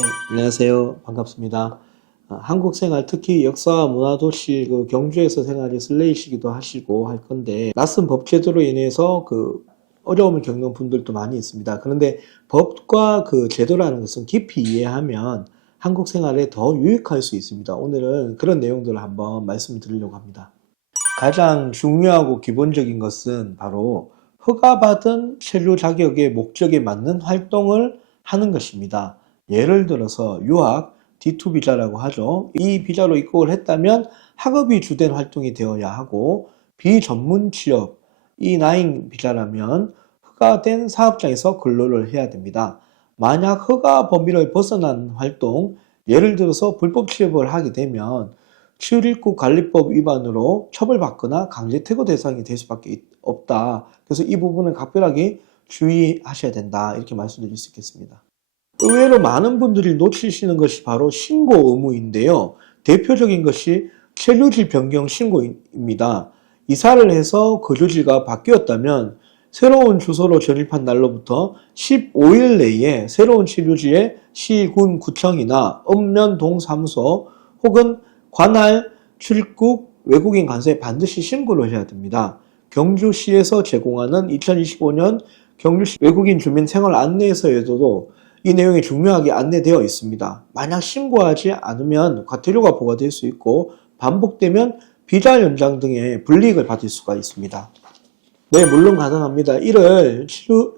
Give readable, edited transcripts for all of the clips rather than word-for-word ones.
네, 안녕하세요. 반갑습니다. 한국 생활, 특히 역사와 문화 도시 경주에서 생활이 슬레이시기도 하시고 할 건데, 낯선 법 제도로 인해서 어려움을 겪는 분들도 많이 있습니다. 그런데 법과 그 제도라는 것은 깊이 이해하면 한국 생활에 더 유익할 수 있습니다. 오늘은 그런 내용들을 한번 말씀드리려고 합니다. 가장 중요하고 기본적인 것은 바로 허가받은 체류 자격의 목적에 맞는 활동을 하는 것입니다. 예를 들어서 유학, D2 비자라고 하죠. 이 비자로 입국을 했다면 학업이 주된 활동이 되어야 하고, 비전문 취업, E9 비자라면 허가된 사업장에서 근로를 해야 됩니다. 만약 허가 범위를 벗어난 활동, 예를 들어서 불법 취업을 하게 되면 출입국 관리법 위반으로 처벌받거나 강제 퇴거 대상이 될 수밖에 없다. 그래서 이 부분은 각별하게 주의하셔야 된다. 이렇게 말씀드릴 수 있겠습니다. 의외로 많은 분들이 놓치시는 것이 바로 신고 의무인데요. 대표적인 것이 체류지 변경 신고입니다. 이사를 해서 거주지가 바뀌었다면 새로운 주소로 전입한 날로부터 15일 내에 새로운 체류지에 시, 군, 구청이나 읍면동사무소 혹은 관할, 출입국, 외국인 관서에 반드시 신고를 해야 됩니다. 경주시에서 제공하는 2025년 경주시 외국인 주민 생활 안내서에서도 이 내용이 중요하게 안내되어 있습니다. 만약 신고하지 않으면 과태료가 부과될 수 있고, 반복되면 비자 연장 등의 불이익을 받을 수가 있습니다. 네, 물론 가능합니다. 이를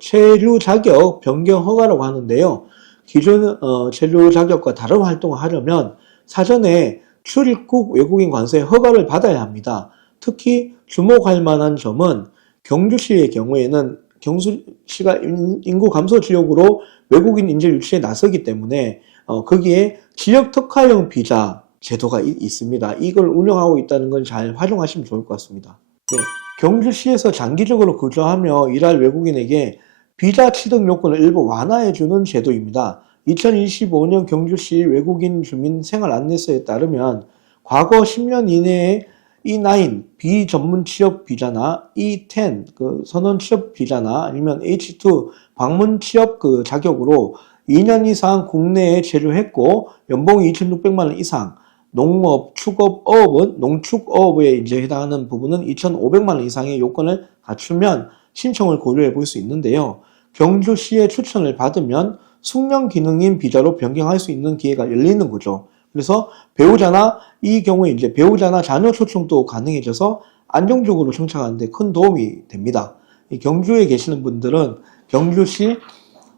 체류 자격 변경 허가라고 하는데요. 기존 체류 자격과 다른 활동을 하려면 사전에 출입국 외국인 관서의 허가를 받아야 합니다. 특히 주목할 만한 점은 경주시의 경우에는 경주시가 인구 감소 지역으로 외국인 인재 유치에 나서기 때문에 거기에 지역 특화형 비자 제도가 있습니다. 이걸 운영하고 있다는 건 잘 활용하시면 좋을 것 같습니다. 네, 경주시에서 장기적으로 거주하며 일할 외국인에게 비자 취득 요건을 일부 완화해주는 제도입니다. 2025년 경주시 외국인 주민 생활 안내서에 따르면 과거 10년 이내에 E9 비전문 취업 비자나 E10 선원 취업 비자나 아니면 H2 방문 취업 자격으로 2년 이상 국내에 체류했고 연봉이 2,600만 원 이상, 농업, 축업, 어업은 농축어업에 이제 해당하는 부분은 2,500만 원 이상의 요건을 갖추면 신청을 고려해 볼 수 있는데요. 경주시의 추천을 받으면 숙련 기능인 비자로 변경할 수 있는 기회가 열리는 거죠. 그래서 배우자나 이 경우에 이제 배우자나 자녀 초청도 가능해져서 안정적으로 정착하는 데 큰 도움이 됩니다. 경주에 계시는 분들은 경주시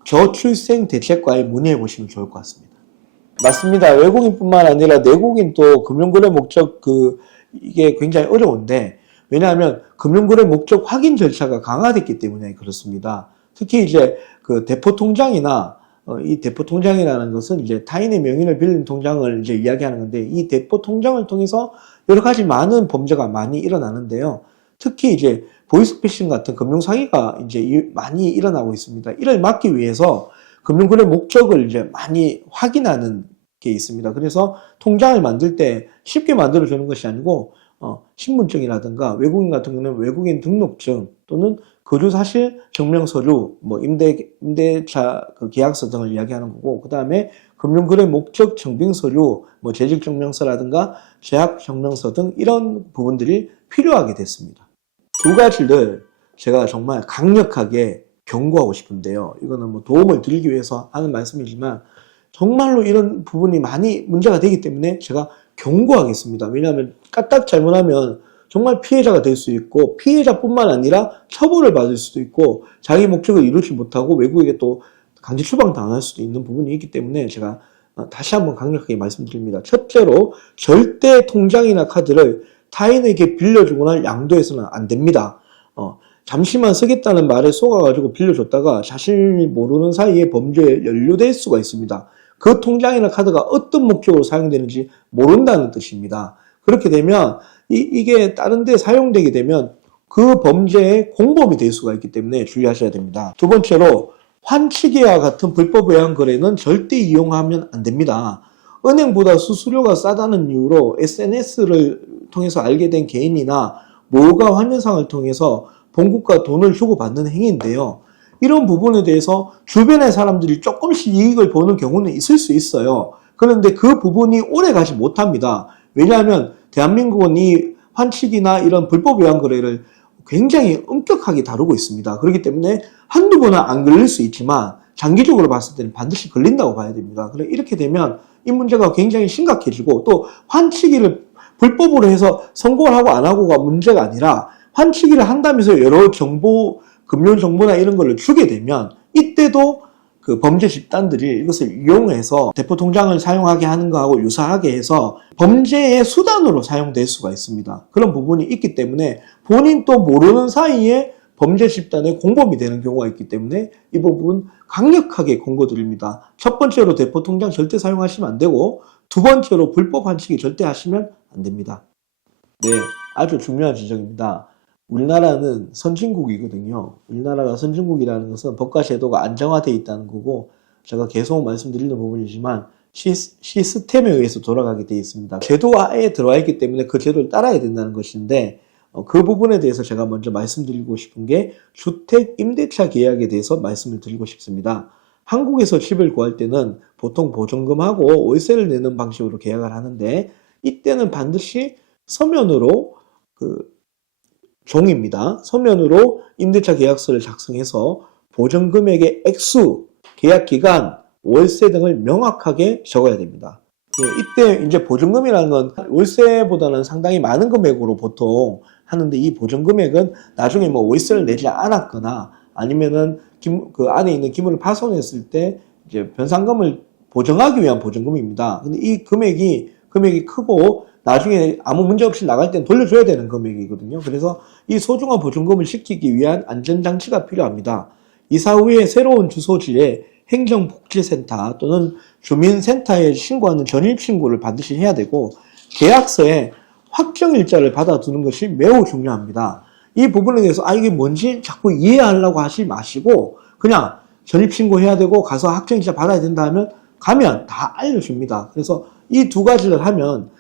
저출생대책과에 문의해 보시면 좋을 것 같습니다. 맞습니다. 외국인뿐만 아니라 내국인도 금융거래 목적 이게 굉장히 어려운데, 왜냐하면 금융거래 목적 확인 절차가 강화됐기 때문에 그렇습니다. 특히 이제 대포 통장이나 이 대포 통장이라는 것은 이제 타인의 명의를 빌린 통장을 이제 이야기하는 건데, 이 대포 통장을 통해서 여러 가지 많은 범죄가 많이 일어나는데요. 특히 이제 보이스피싱 같은 금융사기가 이제 많이 일어나고 있습니다. 이를 막기 위해서 금융거래 목적을 이제 많이 확인하는 게 있습니다. 그래서 통장을 만들 때 쉽게 만들어주는 것이 아니고 신분증이라든가 외국인 같은 경우는 외국인 등록증 또는 거주사실 증명서류, 임대차 계약서 등을 이야기하는 거고, 그 다음에 금융거래 목적 증빙서류, 재직증명서라든가 재학증명서 등 이런 부분들이 필요하게 됐습니다. 두 가지를 제가 정말 강력하게 경고하고 싶은데요. 이거는 도움을 드리기 위해서 하는 말씀이지만 정말로 이런 부분이 많이 문제가 되기 때문에 제가 경고하겠습니다. 왜냐하면 까딱 잘못하면 정말 피해자가 될 수 있고, 피해자뿐만 아니라 처벌을 받을 수도 있고, 자기 목적을 이루지 못하고 외국에게 또 강제 추방당할 수도 있는 부분이 있기 때문에 제가 다시 한번 강력하게 말씀드립니다. 첫째로 절대 통장이나 카드를 타인에게 빌려주거나 양도해서는 안 됩니다. 잠시만 쓰겠다는 말에 속아가지고 빌려줬다가 자신이 모르는 사이에 범죄에 연루될 수가 있습니다. 그 통장이나 카드가 어떤 목적으로 사용되는지 모른다는 뜻입니다. 그렇게 되면 이게 다른 데 사용되게 되면 그 범죄의 공범이 될 수가 있기 때문에 주의하셔야 됩니다. 두 번째로 환치기와 같은 불법 외환 거래는 절대 이용하면 안 됩니다. 은행보다 수수료가 싸다는 이유로 SNS를 통해서 알게 된 개인이나 모가 환전상을 통해서 본국과 돈을 주고받는 행위인데요. 이런 부분에 대해서 주변의 사람들이 조금씩 이익을 보는 경우는 있을 수 있어요. 그런데 그 부분이 오래 가지 못합니다. 왜냐하면 대한민국은 이 환칙이나 이런 불법 외환 거래를 굉장히 엄격하게 다루고 있습니다. 그렇기 때문에 한두 번은 안 걸릴 수 있지만 장기적으로 봤을 때는 반드시 걸린다고 봐야 됩니다. 그래 이렇게 되면 이 문제가 굉장히 심각해지고, 또 환치기를 불법으로 해서 성공을 하고 안 하고가 문제가 아니라 환치기를 한다면서 여러 정보, 금융 정보나 이런 거를 주게 되면 이때도 그 범죄 집단들이 이것을 이용해서 대포 통장을 사용하게 하는 거하고 유사하게 해서 범죄의 수단으로 사용될 수가 있습니다. 그런 부분이 있기 때문에 본인도 모르는 사이에 범죄 집단의 공범이 되는 경우가 있기 때문에 이 부분 강력하게 권고드립니다. 첫 번째로 대포 통장 절대 사용하시면 안 되고, 두 번째로 불법 환치기 절대 하시면 안 됩니다. 네, 아주 중요한 지적입니다. 우리나라는 선진국이거든요. 우리나라가 선진국이라는 것은 법과 제도가 안정화되어 있다는 거고, 제가 계속 말씀드리는 부분이지만 시스템에 의해서 돌아가게 되어 있습니다. 제도화에 들어와 있기 때문에 그 제도를 따라야 된다는 것인데, 그 부분에 대해서 제가 먼저 말씀드리고 싶은 게 주택 임대차 계약에 대해서 말씀을 드리고 싶습니다. 한국에서 집을 구할 때는 보통 보증금하고 월세를 내는 방식으로 계약을 하는데, 이때는 반드시 서면으로 종입니다. 서면으로 임대차 계약서를 작성해서 보증금액의 액수, 계약 기간, 월세 등을 명확하게 적어야 됩니다. 이때 이제 보증금이라는 건 월세보다는 상당히 많은 금액으로 보통 하는데, 이 보증금액은 나중에 뭐 월세를 내지 않았거나 아니면은 그 안에 있는 기물을 파손했을 때 이제 변상금을 보정하기 위한 보증금입니다. 근데 이 금액이 크고 나중에 아무 문제 없이 나갈 땐 돌려줘야 되는 금액이거든요. 그래서 이 소중한 보증금을 지키기 위한 안전장치가 필요합니다. 이사 후에 새로운 주소지에 행정복지센터 또는 주민센터에 신고하는 전입신고를 반드시 해야 되고, 계약서에 확정일자를 받아두는 것이 매우 중요합니다. 이 부분에 대해서 이게 뭔지 자꾸 이해하려고 하지 마시고 그냥 전입신고해야 되고 가서 확정일자 받아야 된다 하면 가면 다 알려줍니다. 그래서 이 두 가지를 하면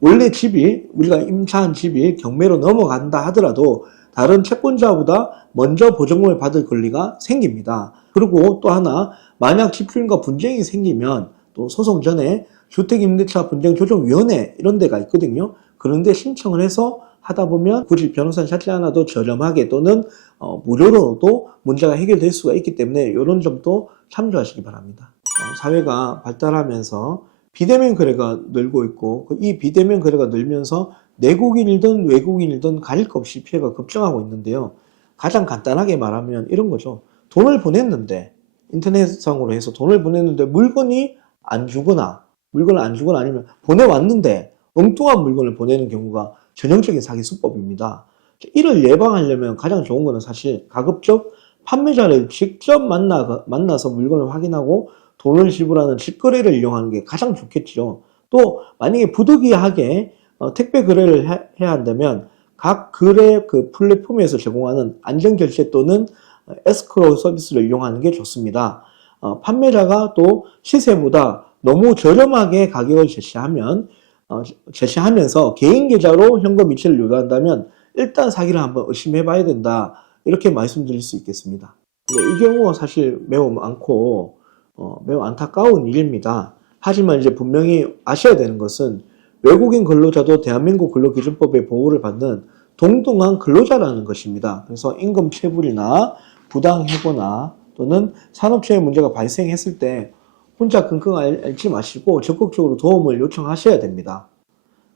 원래 집이, 우리가 임차한 집이 경매로 넘어간다 하더라도 다른 채권자보다 먼저 보증금을 받을 권리가 생깁니다. 그리고 또 하나, 만약 집주인과 분쟁이 생기면 또 소송 전에 주택임대차 분쟁조정위원회 이런 데가 있거든요. 그런데 신청을 해서 하다 보면 굳이 변호사를 찾지 않아도 저렴하게 또는 무료로도 문제가 해결될 수가 있기 때문에 이런 점도 참조하시기 바랍니다. 사회가 발달하면서 비대면 거래가 늘고 있고, 이 비대면 거래가 늘면서 내국인이든 외국인이든 가릴 것 없이 피해가 급증하고 있는데요. 가장 간단하게 말하면 이런 거죠. 돈을 보냈는데, 인터넷상으로 해서 돈을 보냈는데 물건을 안 주거나 아니면 보내왔는데 엉뚱한 물건을 보내는 경우가 전형적인 사기 수법입니다. 이를 예방하려면 가장 좋은 거는 사실 가급적 판매자를 직접 만나서 물건을 확인하고 돈을 지불하는 직거래를 이용하는 게 가장 좋겠죠. 또 만약에 부득이하게 택배 거래를 해야 한다면 각 거래 그 플랫폼에서 제공하는 안전결제 또는 에스크로우 서비스를 이용하는 게 좋습니다. 판매자가 또 시세보다 너무 저렴하게 가격을 제시하면서 개인 계좌로 현금 이체를 요구한다면 일단 사기를 한번 의심해 봐야 된다, 이렇게 말씀드릴 수 있겠습니다. 근데 이 경우가 사실 매우 많고 매우 안타까운 일입니다. 하지만 이제 분명히 아셔야 되는 것은 외국인 근로자도 대한민국 근로기준법의 보호를 받는 동등한 근로자라는 것입니다. 그래서 임금 체불이나 부당해고나 또는 산업체의 문제가 발생했을 때 혼자 끙끙 앓지 마시고 적극적으로 도움을 요청하셔야 됩니다.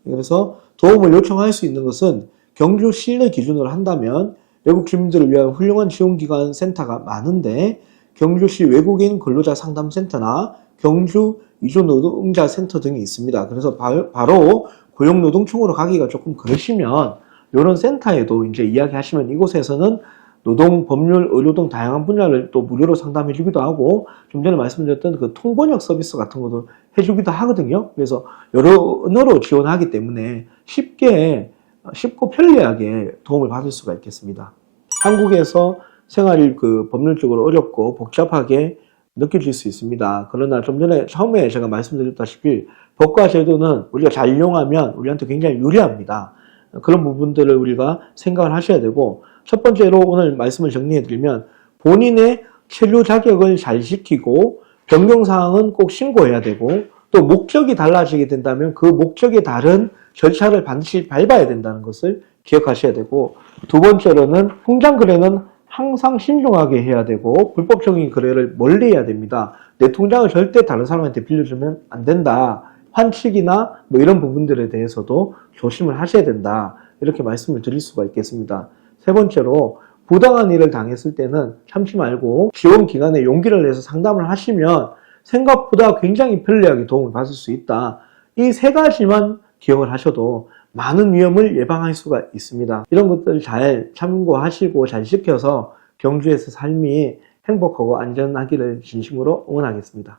그래서 도움을 요청할 수 있는 것은 경주시를 기준으로 한다면 외국 주민들을 위한 훌륭한 지원기관 센터가 많은데, 경주시 외국인 근로자 상담센터나 경주 이주노동자 센터 등이 있습니다. 그래서 바로 고용노동청으로 가기가 조금 그러시면 이런 센터에도 이제 이야기하시면 이곳에서는 노동, 법률, 의료 등 다양한 분야를 또 무료로 상담해 주기도 하고, 좀 전에 말씀드렸던 그 통번역 서비스 같은 것도 해주기도 하거든요. 그래서 여러 언어로 지원하기 때문에 쉽고 편리하게 도움을 받을 수가 있겠습니다. 한국에서 생활이 법률적으로 어렵고 복잡하게 느껴질 수 있습니다. 그러나 좀 전에 처음에 제가 말씀드렸다시피 법과 제도는 우리가 잘 이용하면 우리한테 굉장히 유리합니다. 그런 부분들을 우리가 생각을 하셔야 되고, 첫 번째로 오늘 말씀을 정리해 드리면 본인의 체류 자격을 잘 지키고 변경사항은 꼭 신고해야 되고 또 목적이 달라지게 된다면 그 목적에 따른 절차를 반드시 밟아야 된다는 것을 기억하셔야 되고 두 번째로는 통장 거래는 항상 신중하게 해야 되고 불법적인 거래를 멀리 해야 됩니다. 내 통장을 절대 다른 사람한테 빌려주면 안 된다. 환칙이나 뭐 이런 부분들에 대해서도 조심을 하셔야 된다. 이렇게 말씀을 드릴 수가 있겠습니다. 세 번째로 부당한 일을 당했을 때는 참지 말고 지원기관에 용기를 내서 상담을 하시면 생각보다 굉장히 편리하게 도움을 받을 수 있다. 이 세 가지만 기억을 하셔도 많은 위험을 예방할 수가 있습니다. 이런 것들을 잘 참고하시고 잘 지켜서 경주에서 삶이 행복하고 안전하기를 진심으로 응원하겠습니다.